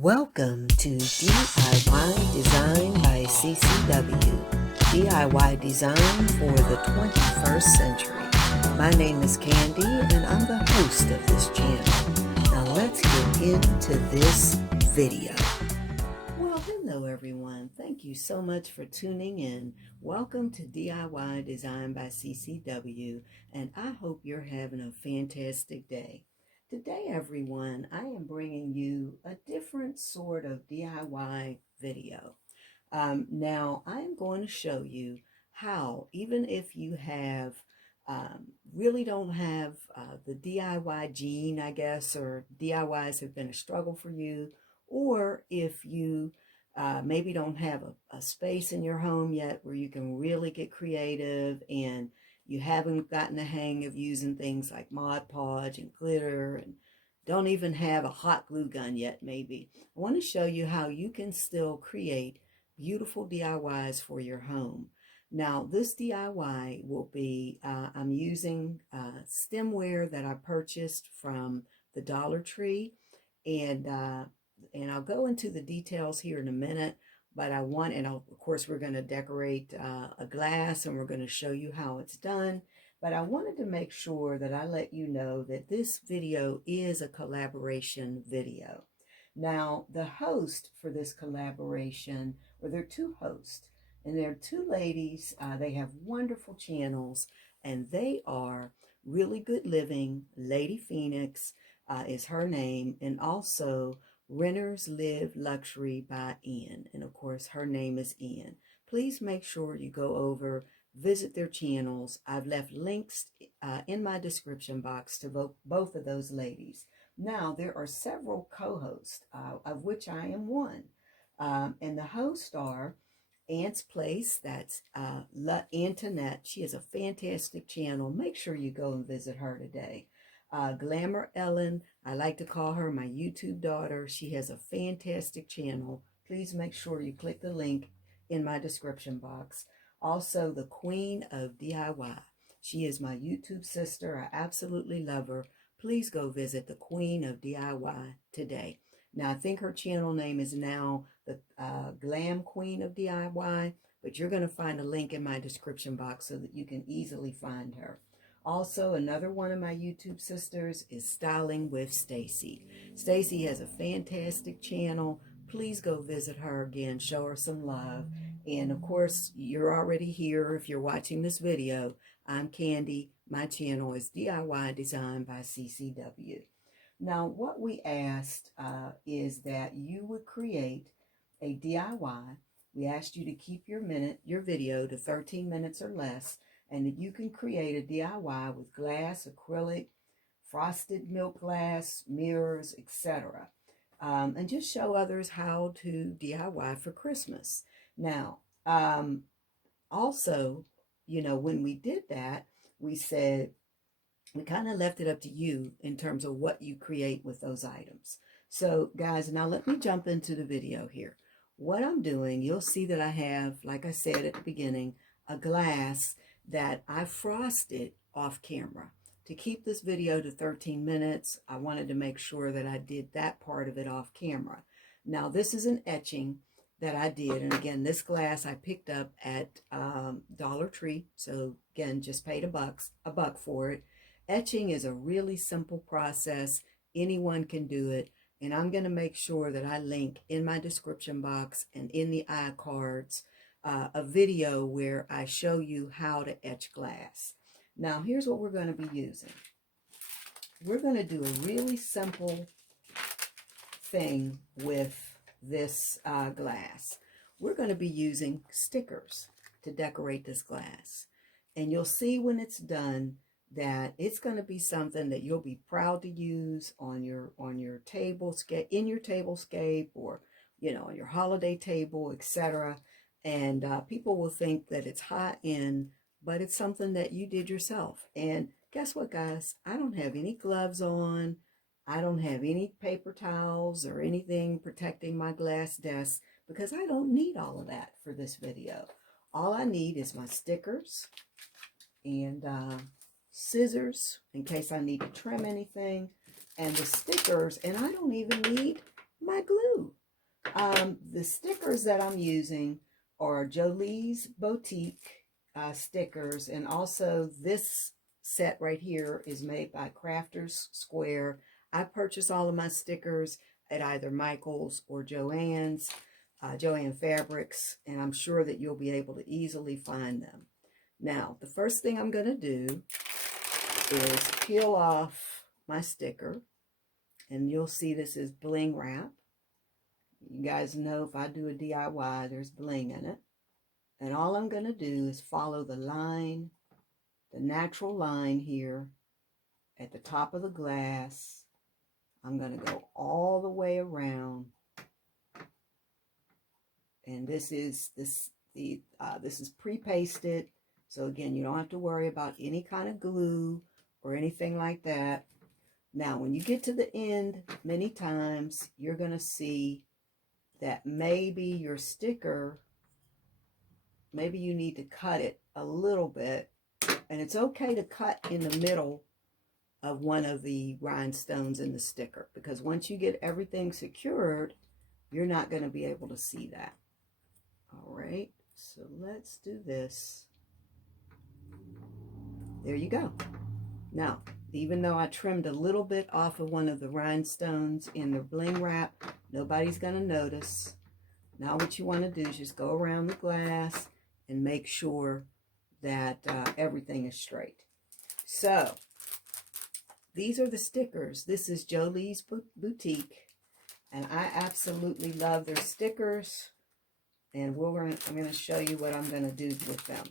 Welcome to DIY Design by CCW, DIY design for the 21st century. My name is Candy and I'm the host of this channel. Now let's get into this video. Well, hello everyone. Thank you so much for tuning in. Welcome to DIY Design by CCW, and I hope you're having a fantastic day. Today, everyone, I am bringing you a different sort of DIY video. Now, I am going to show you how, even if you have really don't have the DIY gene, I guess, or DIYs have been a struggle for you, or if you maybe don't have a space in your home yet where you can really get creative and you haven't gotten the hang of using things like Mod Podge and glitter and don't even have a hot glue gun yet, maybe. I want to show you how you can still create beautiful DIYs for your home. Now, this DIY will be, I'm using stemware that I purchased from the Dollar Tree, and I'll go into the details here in a minute, but of course, we're going to decorate a glass and we're going to show you how it's done. But I wanted to make sure that I let you know that this video is a collaboration video. Now, the host for this collaboration, or there are two hosts, and they're two ladies. They have wonderful channels, and they are Really Good Living. Lady Phoenix is her name, and also Renters Live Luxury by Ian. And of course, her name is Ian. Please make sure you go over, visit their channels. I've left links in my description box to both of those ladies. Now, there are several co-hosts, of which I am one. And the hosts are Ant's Place, that's Antoinette. She has a fantastic channel. Make sure you go and visit her today. Glamour Ellen, I like to call her my YouTube daughter. She has a fantastic channel. Please make sure you click the link in my description box. Also, the Queen of DIY. She is my YouTube sister. I absolutely love her. Please go visit the Queen of DIY today. Now, I think her channel name is now the Glam Queen of DIY, but you're going to find a link in my description box so that you can easily find her. Also, another one of my YouTube sisters is Styling with Stacy. Stacy has a fantastic channel. Please go visit her again, show her some love. And of course, you're already here if you're watching this video. I'm Candy. My channel is DIY Design by CCW. Now, what we asked is that you would create a DIY. We asked you to keep your video to 13 minutes or less, and that you can create a DIY with glass, acrylic, frosted milk glass, mirrors, etc. And just show others how to DIY for Christmas. Now, also, when we did that, we said, we kind of left it up to you in terms of what you create with those items. So guys, now let me jump into the video here. What I'm doing, you'll see that I have, like I said at the beginning, a glass that I frosted off camera. To keep this video to 13 minutes, I wanted to make sure that I did that part of it off camera. Now, this is an etching that I did. And again, this glass I picked up at Dollar Tree. So again, just paid a buck for it. Etching is a really simple process. Anyone can do it. And I'm going to make sure that I link in my description box and in the iCards a video where I show you how to etch glass. Now, here's what we're going to be using. We're going to do a really simple thing with this glass. We're going to be using stickers to decorate this glass. And you'll see when it's done that it's going to be something that you'll be proud to use on your tablescape, in your tablescape, or on your holiday table, etc. And people will think that it's high end, but it's something that you did yourself. And guess what, guys? I don't have any gloves on. I don't have any paper towels or anything protecting my glass desk because I don't need all of that for this video. All I need is my stickers and scissors in case I need to trim anything, and the stickers. And I don't even need my glue. The stickers that I'm using are Jolie's Boutique stickers, and also this set right here is made by Crafters Square. I purchase all of my stickers at either Michael's or Joann's, Joann Fabrics, and I'm sure that you'll be able to easily find them. Now, the first thing I'm going to do is peel off my sticker, and you'll see this is bling wrap. You guys know if I do a DIY, there's bling in it. And all I'm going to do is follow the line, the natural line here at the top of the glass. I'm going to go all the way around. And this is pre-pasted. So again, you don't have to worry about any kind of glue or anything like that. Now, when you get to the end, many times you're going to see that maybe your sticker, maybe you need to cut it a little bit. And it's okay to cut in the middle of one of the rhinestones in the sticker, because once you get everything secured, you're not going to be able to see that. All right, so let's do this. There you go. Now, even though I trimmed a little bit off of one of the rhinestones in the bling wrap, nobody's going to notice. Now what you want to do is just go around the glass and make sure that everything is straight. So, these are the stickers. This is Jolie's Boutique, and I absolutely love their stickers, and I'm going to show you what I'm going to do with them.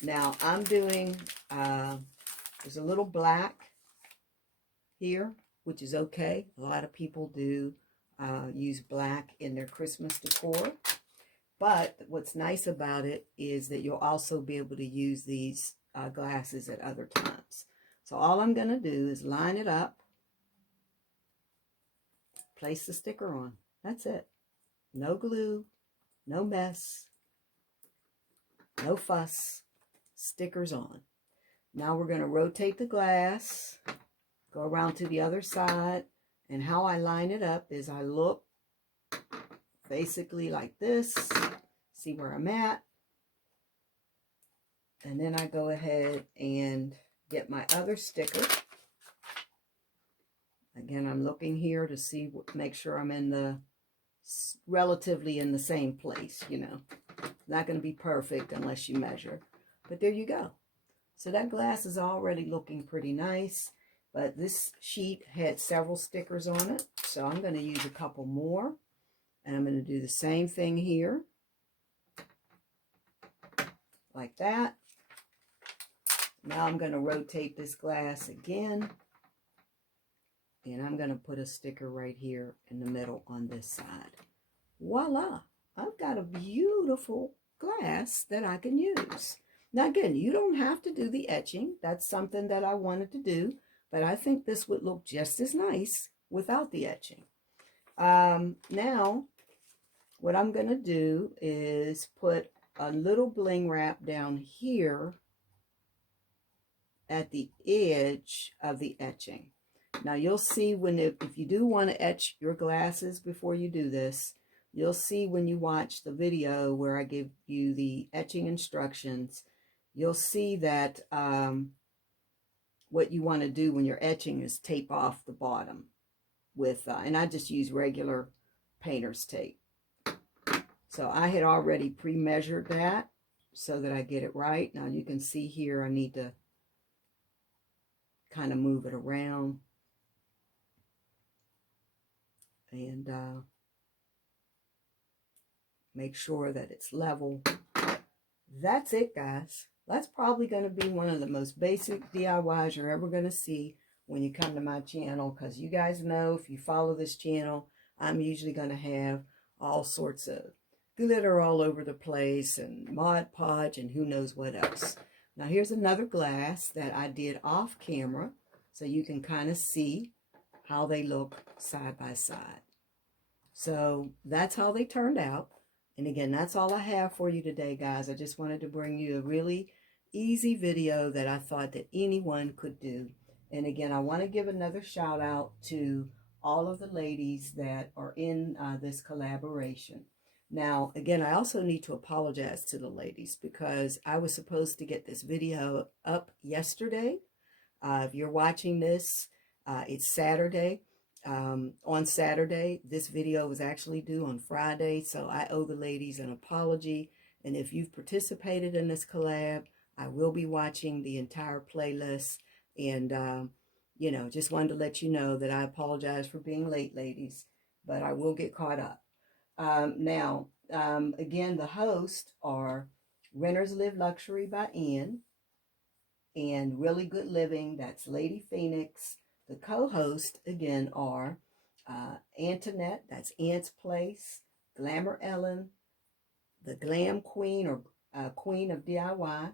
Now, I'm doing, there's a little black here, which is okay. A lot of people do use black in their Christmas decor. But what's nice about it is that you'll also be able to use these glasses at other times. So all I'm going to do is line it up, place the sticker on. That's it. No glue, no mess, no fuss. Stickers on. Now we're going to rotate the glass, go around to the other side, and how I line it up is I look basically like this, see where I'm at, and then I go ahead and get my other sticker. Again, I'm looking here to see, make sure I'm in the, relatively in the same place, you know. Not going to be perfect unless you measure. But there you go. So that glass is already looking pretty nice. But this sheet had several stickers on it. So I'm going to use a couple more. And I'm going to do the same thing here. Like that. Now I'm going to rotate this glass again. And I'm going to put a sticker right here in the middle on this side. Voila! I've got a beautiful glass that I can use. Now again, you don't have to do the etching. That's something that I wanted to do. But I think this would look just as nice without the etching. Now, what I'm going to do is put a little bling wrap down here at the edge of the etching. Now you'll see when if you do want to etch your glasses before you do this, you'll see when you watch the video where I give you the etching instructions, you'll see that what you want to do when you're etching is tape off the bottom with, and I just use regular painter's tape. So I had already pre-measured that so that I get it right. Now you can see here I need to kind of move it around. And make sure that it's level. That's it, guys. That's probably going to be one of the most basic DIYs you're ever going to see when you come to my channel, because you guys know if you follow this channel, I'm usually going to have all sorts of glitter all over the place and Mod Podge and who knows what else. Now here's another glass that I did off camera so you can kind of see how they look side by side. So that's how they turned out. And again, that's all I have for you today, guys. I just wanted to bring you a really easy video that I thought that anyone could do. And again, I want to give another shout out to all of the ladies that are in this collaboration. Now, again, I also need to apologize to the ladies because I was supposed to get this video up yesterday. If you're watching this, it's Saturday. On Saturday, this video was actually due on Friday, so I owe the ladies an apology. And if you've participated in this collab, I will be watching the entire playlist. And, you know, just wanted to let you know that I apologize for being late, ladies, but I will get caught up. Now, again, the hosts are Renters Live Luxury by Ann and Really Good Living, that's Lady Phoenix. The co-hosts, again, are Antoinette, that's Ant's Place, Glamour Ellen, the Glam Queen or Queen of DIY.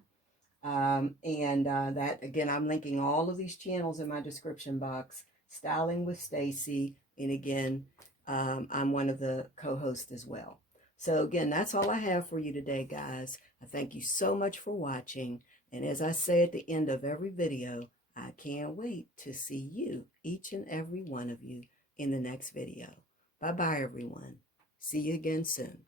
That, again, I'm linking all of these channels in my description box. Styling with Stacy, and again, I'm one of the co-hosts as well. So again, that's all I have for you today, guys. I thank you so much for watching. And as I say at the end of every video, I can't wait to see you, each and every one of you, in the next video. Bye-bye, everyone. See you again soon.